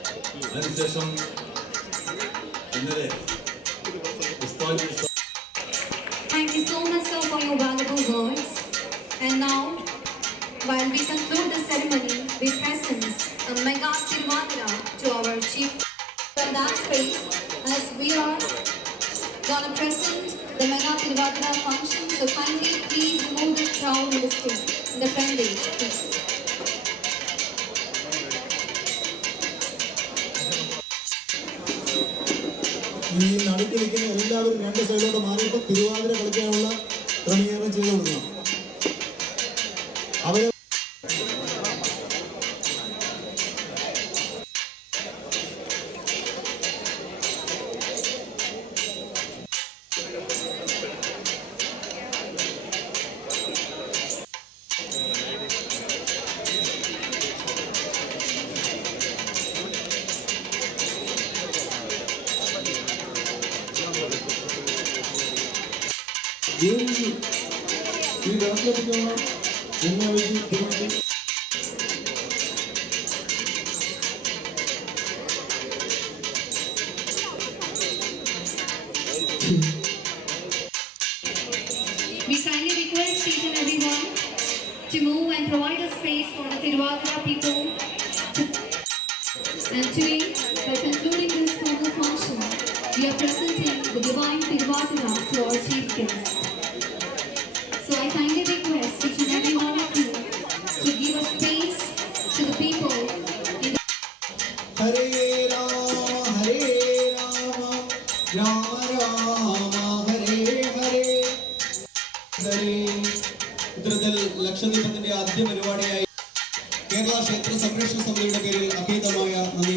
അതിനുശേഷം ഇന്നലെ പുഷ്പാഞ്ജലി. Thank you so much, sir, for your valuable words. And now, while we conclude the ceremony, we present a mega Tiruvadira to our chief. In that space, as we are gonna present the mega Tiruvadira function, so kindly please remove the crowd in the stage, in the front stage, please. ഈ നടുക്കിരിക്കുന്ന എല്ലാവരും രണ്ട് സൈഡിലോട്ട് മാറിയപ്പോൾ തിരുവാതിര കളിക്കാനുള്ള ക്രമീകരണം ചെയ്തു കൊടുക്കണം. അവരെ ഈ ഡാൻസിലെത്തിക്കുന്ന We kindly request each and everyone to move and provide a space for the Tiruvadira people. And today, by concluding this formal function, we are presenting the divine Tiruvadira to our chief guest. So I kindly request each and every one of you to give a space to the people in the Hare രാമ രാമ രാമ ഹരേ ഹരേ ഹരേ. ഇത്തരത്തിൽ ലക്ഷദ്വീപത്തിന്റെ ആദ്യ പരിപാടിയായി കേരള ക്ഷേത്ര സംരക്ഷണ സമിതിയുടെ പേരിൽ അഭേദമായ നന്ദി.